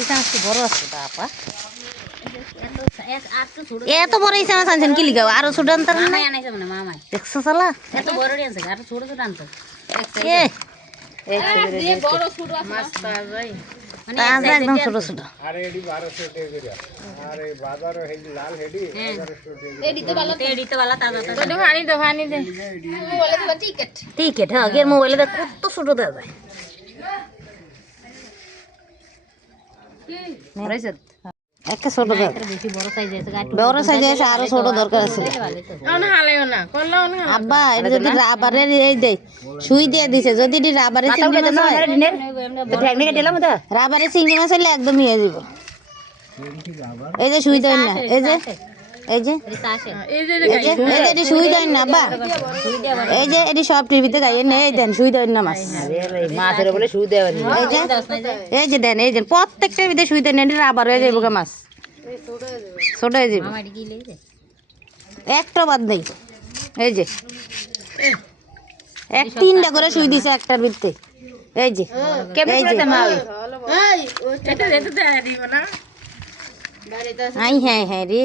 এটা একটু বড় আছে আপা, এত বড় ইসা মাছ আনছেন কি লিখা? আরো ছোট আনতার না? দেখছো সালা এত বড় আনছে, আরো ছোট ছোট আনতো। একদম ছোট ছোট। টিকেট হ্যাঁ, গিয়ে মোবাইলে দেখ কত ছোট দেওয়া যায়। একটা ছোট বড় সাইজে আছে, আরো ছোট দরকার আছে। আব্বা এটা যদি রাবারের এই দেয় সুই দিয়ে দিছে, যদি রাবারের চিংড়ি মাছ হয়, রাবারের চিংড়ি মাছ হলে একদম ইয়ে দিব। এই যে সুই দেন না, এই যে এই যে এটি সুই দেন না আব্বা, এই যে এটি সব টিভিতে গাইয়ে নেই দেন সুই দেন না মাছ মাছের বলে সুই দেওয়া, এই যে দেন, এই যে প্রত্যেকটা টিভিতে সুই দেন, এটি রাবার হয়ে যাবো মাছ, ছোট হয়ে যাবে একটা বাদ নেই। এই যে এক তিনটা করে সুই দিছে একটার ভিতরে, এই যে আই হ্যাঁ হ্যাঁ রে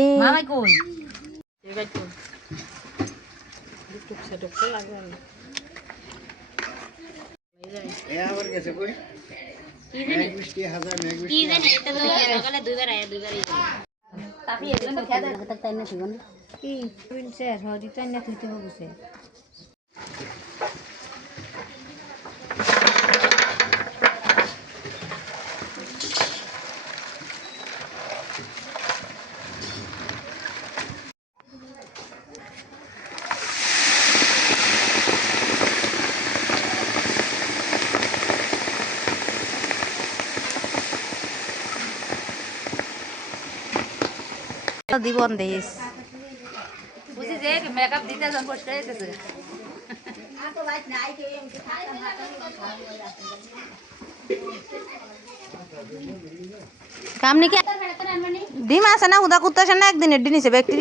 দিবন দেশ বুঝি যে মেকআপ দিতে যখন বসে গেছে কাম নাকি ডিম আছে না উদা কুত্তা আছে না একদিনের দিন হিসেবে একটি